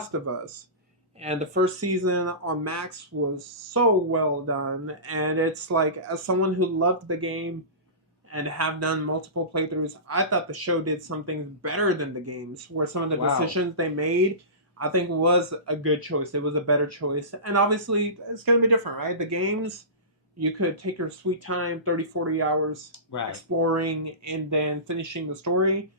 Last of Us. And the first season on Max was so well done. And it's like, as someone who loved the game and have done multiple playthroughs, I thought the show did some things better than the games, where some of the decisions they made, I think, was a good choice. It was a better choice. And obviously, it's going to be different, right? The games, you could take your sweet time, 30, 40 hours exploring and then finishing the story.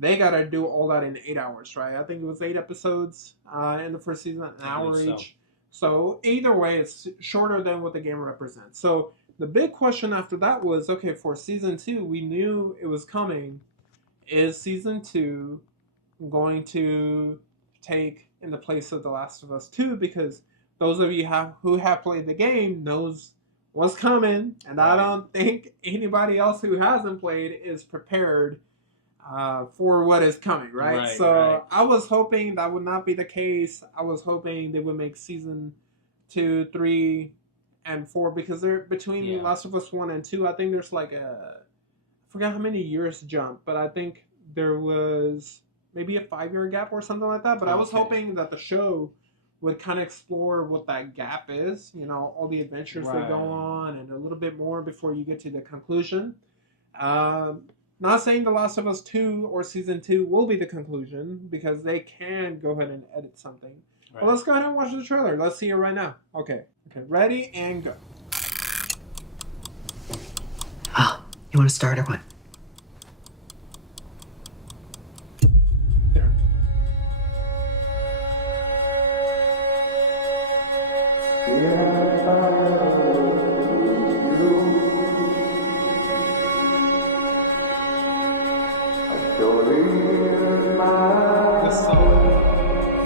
They got to do all that in 8 hours, right? I think it was 8 episodes in the first season, an hour each. So either way, it's shorter than what the game represents. So the big question after that was, okay, for season 2, we knew it was coming. Is season 2 going to take in the place of The Last of Us 2? Because those of you who have played the game knows what's coming, and I don't think anybody else who hasn't played is prepared for what is coming, right? So I was hoping that would not be the case. I was hoping they would make season 2, 3, and 4, because they're between Last of Us 1 and 2. I think there's like I forgot how many years jump, but I think there was maybe a 5-year gap or something like that. But I was hoping that the show would kind of explore what that gap is, you know, all the adventures they go on, and a little bit more before you get to the conclusion. Not saying The Last of Us 2 or Season 2 will be the conclusion, because they can go ahead and edit something. Right. Well, let's go ahead and watch the trailer. Let's see it right now. Okay, ready and go. Oh, you want to start or what? There.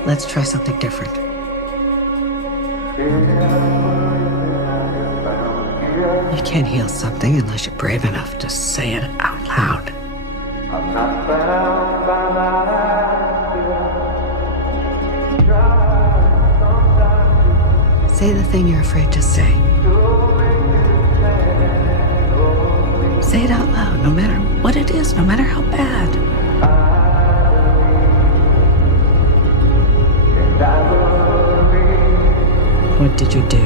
Let's try something different. You can't heal something unless you're brave enough to say it out loud. I'm not bound by my say the thing you're afraid to say. Say it out loud, no matter what it is, no matter how bad. What did you do?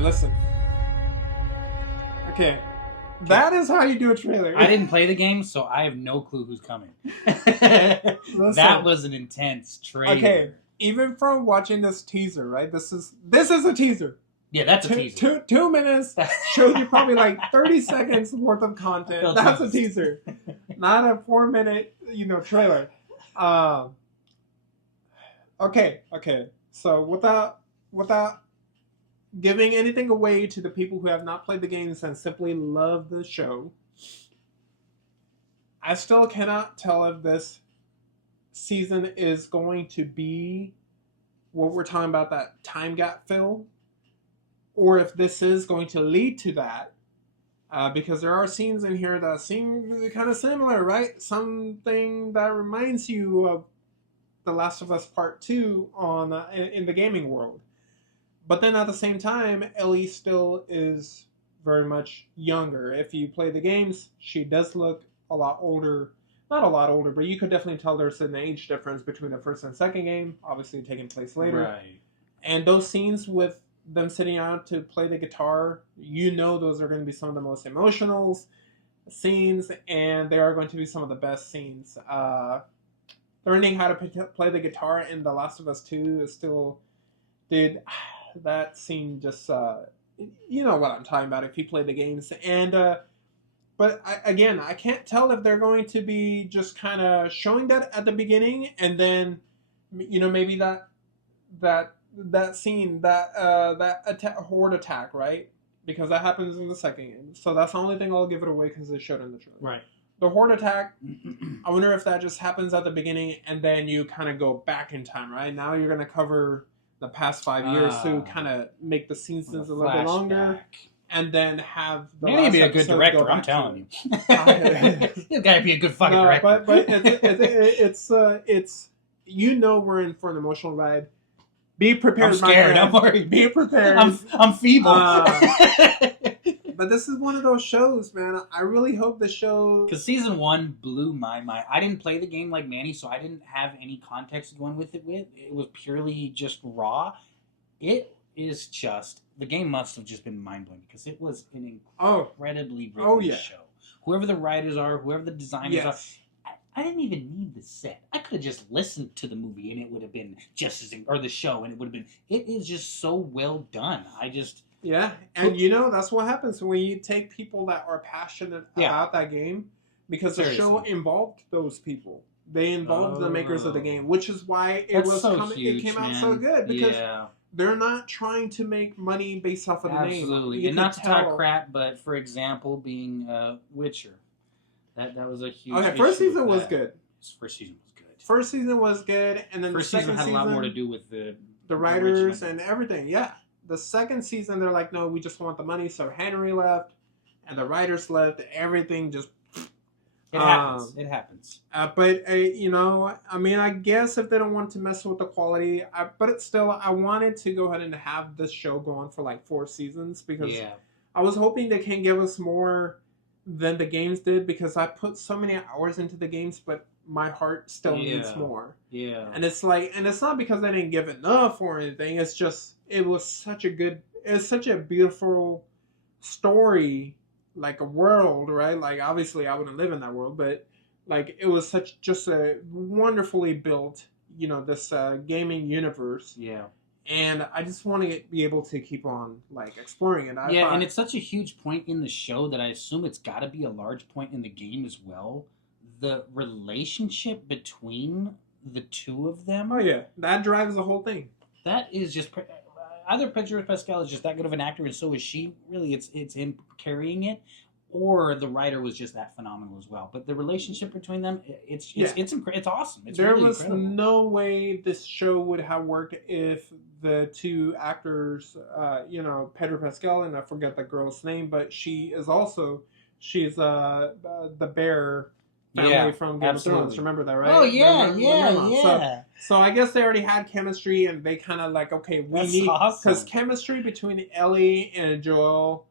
Listen. Okay. That is how you do a trailer. I didn't play the game, so I have no clue who's coming. That was an intense trailer. Okay. Even from watching this teaser, right? This is a teaser. Yeah, that's a teaser. 2 minutes shows you probably like 30 seconds worth of content. That's a teaser. Not a 4-minute, trailer. Okay. So without giving anything away to the people who have not played the games and simply love the show, I still cannot tell if this season is going to be what we're talking about, that time gap fill, or if this is going to lead to that, because there are scenes in here that seem kind of similar, right? Something that reminds you of The Last of Us Part 2 in the gaming world. But then at the same time, Ellie still is very much younger. If you play the games, she does look a lot older. Not a lot older, but you could definitely tell there's an age difference between the first and second game, obviously taking place later. Right. And those scenes with them sitting out to play the guitar, those are going to be some of the most emotional scenes, and they are going to be some of the best scenes. Learning how to play the guitar in The Last of Us 2 is still... Dude, that scene just... you know what I'm talking about if you play the games. And But again, I can't tell if they're going to be just kind of showing that at the beginning, and then, maybe that scene, horde attack, right? Because that happens in the second game. So that's the only thing I'll give it away because it showed in the trailer. Right. The horde attack, I wonder if that just happens at the beginning and then you kind of go back in time, right? Now you're going to cover the past 5 years to kind of make the scenes a little bit longer. And then have the Manny be a good director. I'm telling you, he's got to be a good fucking director. But it's we're in for an emotional ride. Be prepared. I'm scared. I'm worried. Be prepared. I'm feeble. But this is one of those shows, man. I really hope the show, because season 1 blew my mind. I didn't play the game like Manny, so I didn't have any context going with it. It was purely just raw. It is just, the game must have just been mind blowing because it was an incredibly written show. Whoever the writers are, whoever the designers are, I didn't even need the set. I could have just listened to the movie and it would have been just as, or the show, and it would have been. It is just so well done. And that's what happens when you take people that are passionate about that game, because the show involved those people. They involved the makers of the game, which is why it came out so good, because they're not trying to make money based off of the name. Absolutely. And not to talk crap, but for example, being Witcher. That was a huge issue. First season was good. First season was good. First season was good, and then first the second season had a lot more to do with the writers and everything. Yeah. The second season, they're like, no, we just want the money. So Henry left, and the writers left. Everything just... It happens. It happens. But, I guess if they don't want to mess with the quality... but it's still, I wanted to go ahead and have this show go on for like 4 seasons, because I was hoping they can give us more than the games did, because I put so many hours into the games, but my heart still needs more. Yeah. And it's like, and it's not because I didn't give enough or anything. It's just, it's such a beautiful story, like a world, right? Like, obviously I wouldn't live in that world, but like, it was just a wonderfully built, this gaming universe. Yeah. And I just want to be able to keep on, like, exploring it. And it's such a huge point in the show that I assume it's got to be a large point in the game as well. The relationship between the two of them. Oh, yeah. That drives the whole thing. That is just... Either Pedro Pascal is just that good of an actor, and so is she. Really, it's him carrying it. Or the writer was just that phenomenal as well. But the relationship between them, it's awesome. It's there really was incredible. No way this show would have worked if the two actors, Pedro Pascal, and I forget the girl's name, but she's the bear family from Game of Thrones. Remember that, right? Oh yeah. So I guess they already had chemistry, and they kind of like, okay, we need, because chemistry between Ellie and Joel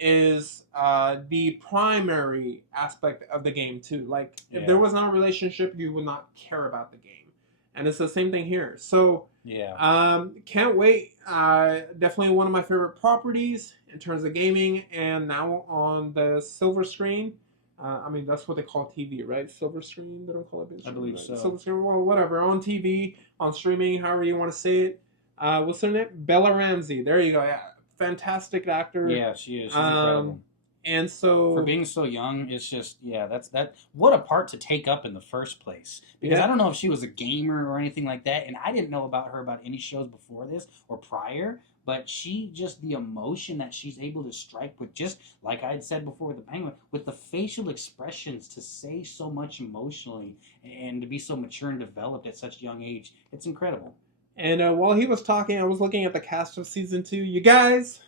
is the primary aspect of the game too. Like, if there was not a relationship, you would not care about the game, and it's the same thing here. So can't wait. Definitely one of my favorite properties in terms of gaming, and now on the silver screen. That's what they call TV, right? Silver screen, they don't call it big screen. I believe right? so. Silver screen, well, whatever. On TV, on streaming, however you want to say it. What's her name? Bella Ramsey. There you go. Yeah, fantastic actor. Yeah, she is. She's incredible. And so, for being so young, it's just that. What a part to take up in the first place. Because I don't know if she was a gamer or anything like that, and I didn't know about her about any shows before this or prior. But the emotion that she's able to strike with, just like I had said before with the Penguin, with the facial expressions to say so much emotionally and to be so mature and developed at such a young age, it's incredible. And while he was talking, I was looking at the cast of season 2. You guys,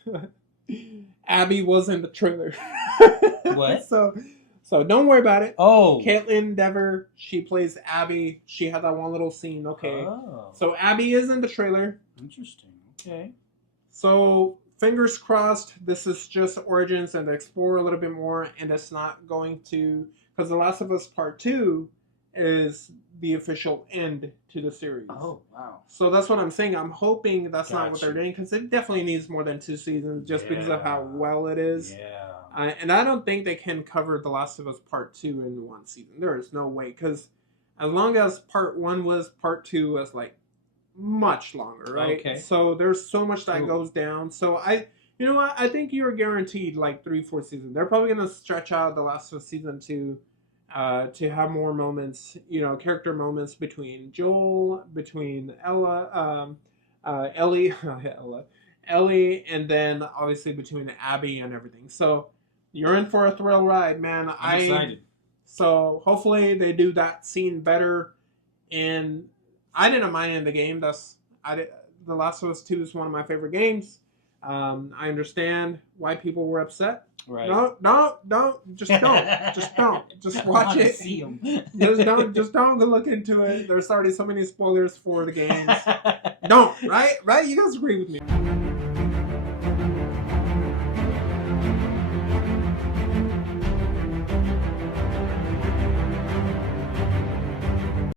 Abby was in the trailer. What? So don't worry about it. Oh. Caitlin Dever, she plays Abby. She had that one little scene. Okay. Oh. So Abby is in the trailer. Interesting. Okay. So, fingers crossed, this is just Origins and to explore a little bit more, and it's not going to... Because The Last of Us Part 2 is the official end to the series. Oh, wow. So that's what I'm saying. I'm hoping that's not what they're doing, because it definitely needs more than 2 seasons just because of how well it is. Yeah. And I don't think they can cover The Last of Us Part 2 in 1 season. There is no way, because as long as Part 1 was, Part 2 was like much longer, right? Okay. So there's so much that goes down. So You know what? I think you're guaranteed like 3, 4 seasons. They're probably gonna stretch out the last of season to have more moments, character moments between Joel, between Ellie, Ellie, and then obviously between Abby and everything. So you're in for a thrill ride, man. I'm excited. So hopefully they do that scene better. And I didn't mind in the game. The Last of Us 2 is one of my favorite games. I understand why people were upset. Right. Just watch it. See 'em. Just don't look into it. There's already so many spoilers for the games. Don't, right? You guys agree with me.